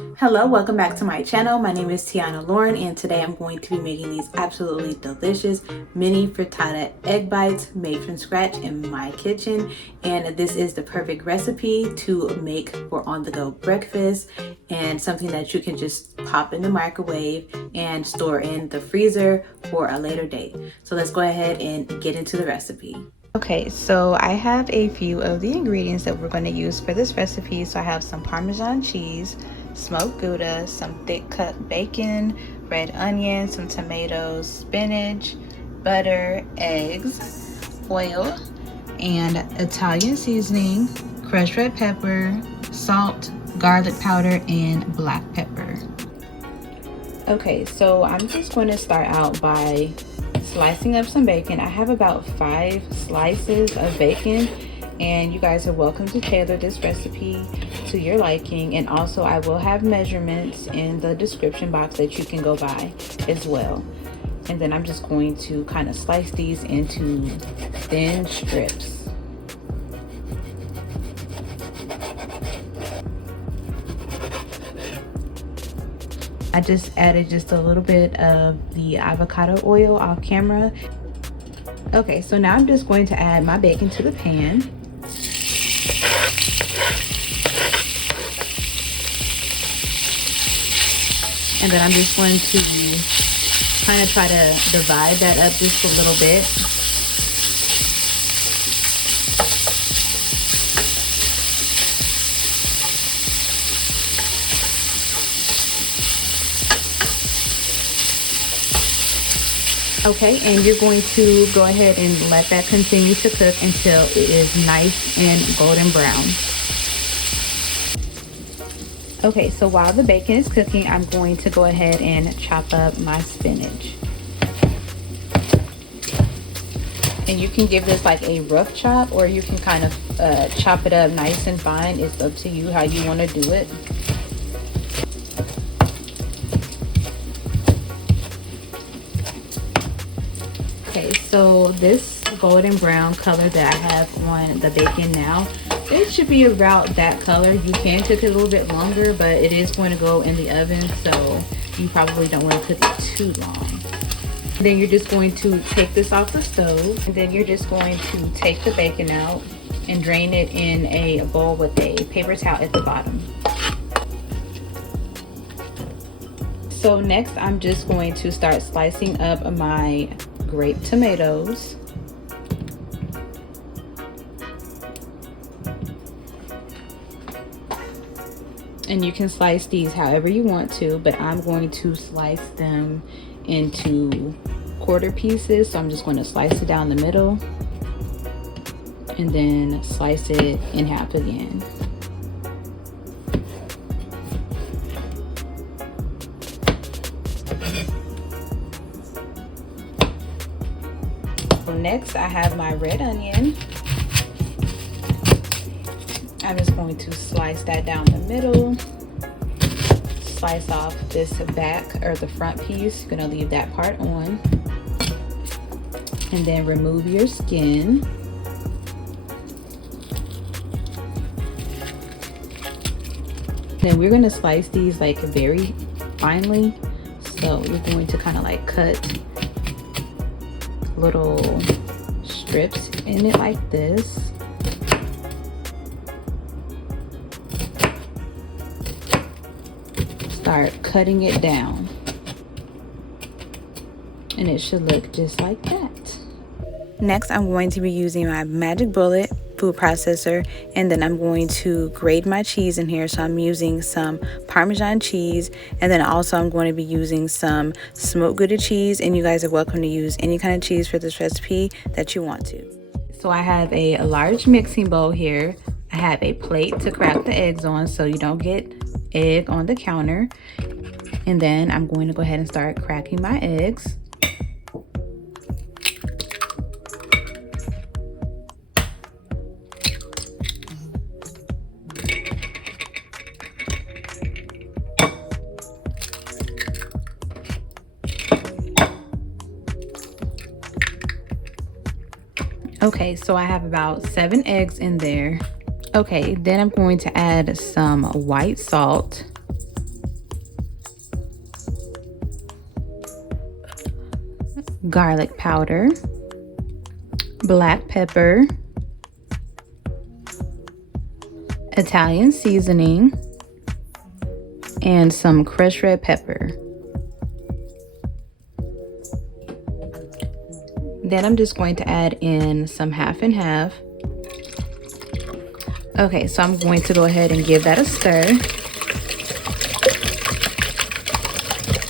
Hello, welcome back to my channel. My name is Tiana Lauren, and today I'm going to be making these absolutely delicious mini frittata egg bites made from scratch in my kitchen. And this is the perfect recipe to make for on-the-go breakfast and something that you can just pop in the microwave and store in the freezer for a later date. So let's go ahead and get into the recipe. Okay, so I have a few of the ingredients that we're going to use for this recipe. So I have some Parmesan cheese, smoked Gouda, some thick cut bacon, red onion, some tomatoes, spinach, butter, eggs, oil, and Italian seasoning, crushed red pepper, salt, garlic powder, and black pepper. Okay, so I'm just going to start out by slicing up some bacon. I have about 5 slices of bacon, and you guys are welcome to tailor this recipe to your liking. And also I will have measurements in the description box that you can go by as well. And then I'm just going to kind of slice these into thin strips. I just added just a little bit of the avocado oil off camera. Okay, so now I'm just going to add my bacon to the pan. And then I'm just going to kind of try to divide that up just a little bit. Okay, and you're going to go ahead and let that continue to cook until it is nice and golden brown. Okay, so while the bacon is cooking, I'm going to go ahead and chop up my spinach. And you can give this like a rough chop, or you can kind of chop it up nice and fine. It's up to you how you want to do it. Okay, so this golden brown color that I have on the bacon now, it should be about that color. You can cook it a little bit longer, but it is going to go in the oven, so you probably don't want to cook it too long. Then you're just going to take this off the stove, and then you're just going to take the bacon out and drain it in a bowl with a paper towel at the bottom. So next I'm just going to start slicing up my grape tomatoes. And you can slice these however you want to, but I'm going to slice them into quarter pieces. So I'm just going to slice it down the middle and then slice it in half again. So next I have my red onion. I'm just going to slice that down the middle. Slice off this back or the front piece. You're going to leave that part on. And then remove your skin. Then we're going to slice these like very finely. So you're going to kind of like cut little strips in it like this. Start cutting it down, and it should look just like that. Next, I'm going to be using my Magic Bullet food processor, and then I'm going to grate my cheese in here. So I'm using some Parmesan cheese, and then also I'm going to be using some smoked Gouda cheese, and you guys are welcome to use any kind of cheese for this recipe that you want to. So I have a large mixing bowl here. I have a plate to crack the eggs on so you don't get egg on the counter. And then I'm going to go ahead and start cracking my eggs. Okay, so I have about 7 eggs in there. Okay, then I'm going to add some white salt. garlic powder, black pepper, Italian seasoning, and some crushed red pepper. Then I'm just going to add in some half and half. Okay, so I'm going to go ahead and give that a stir.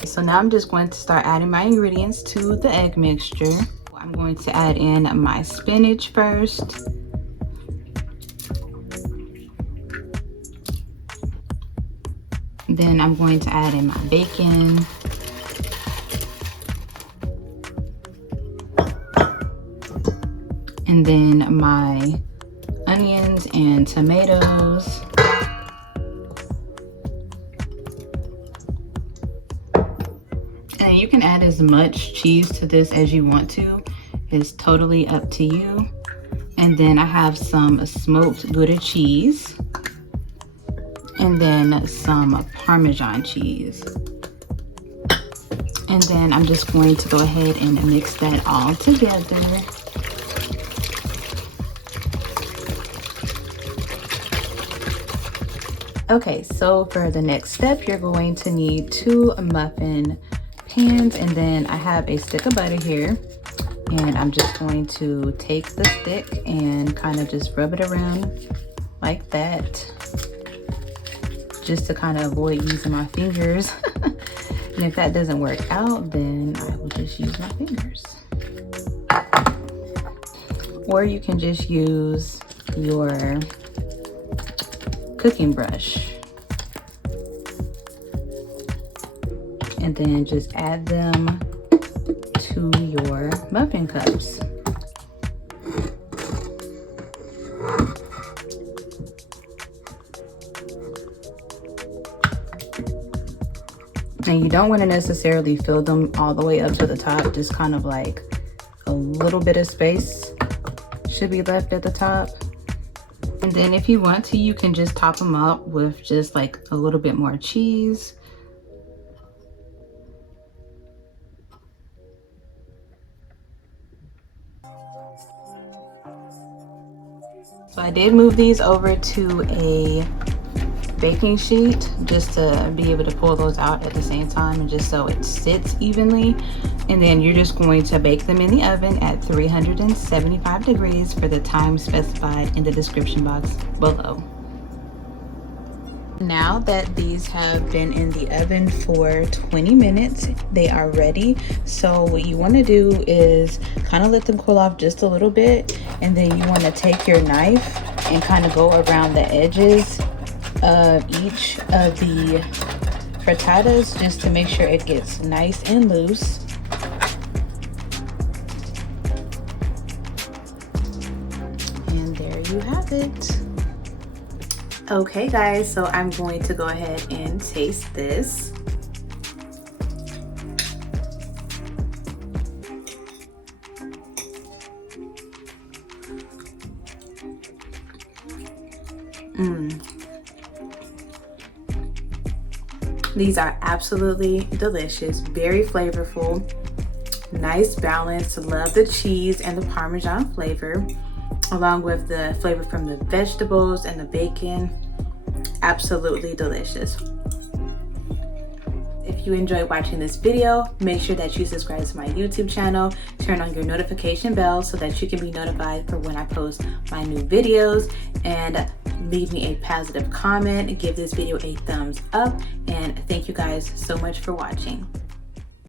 So now I'm just going to start adding my ingredients to the egg mixture. I'm going to add in my spinach first. Then I'm going to add in my bacon. And then my onions and tomatoes. And you can add as much cheese to this as you want to. It's totally up to you. And then I have some smoked Gouda cheese. And then some Parmesan cheese. And then I'm just going to go ahead and mix that all together. Okay, so for the next step, you're going to need 2 muffin pans, and then I have a stick of butter here, and I'm just going to take the stick and kind of just rub it around like that, just to kind of avoid using my fingers. And if that doesn't work out, then I will just use my fingers. Or you can just use your cooking brush. And then just add them to your muffin cups. And you don't want to necessarily fill them all the way up to the top, just kind of like a little bit of space should be left at the top. And then if you want to, you can just top them up with just like a little bit more cheese. So I did move these over to a baking sheet just to be able to pull those out at the same time, and just so it sits evenly. And then you're just going to bake them in the oven at 375 degrees for the time specified in the description box below. Now that these have been in the oven for 20 minutes, they are ready. So what you want to do is kind of let them cool off just a little bit, and then you want to take your knife and kind of go around the edges of each of the frittatas just to make sure it gets nice and loose. And there you have it. Okay guys, so I'm going to go ahead and taste this. These are absolutely delicious, very flavorful, nice balance. Love the cheese and the Parmesan flavor, along with the flavor from the vegetables and the bacon. Absolutely delicious. If you enjoyed watching this video, make sure that you subscribe to my YouTube channel, turn on your notification bell so that you can be notified for when I post my new videos, and leave me a positive comment, give this video a thumbs up, and thank you guys so much for watching.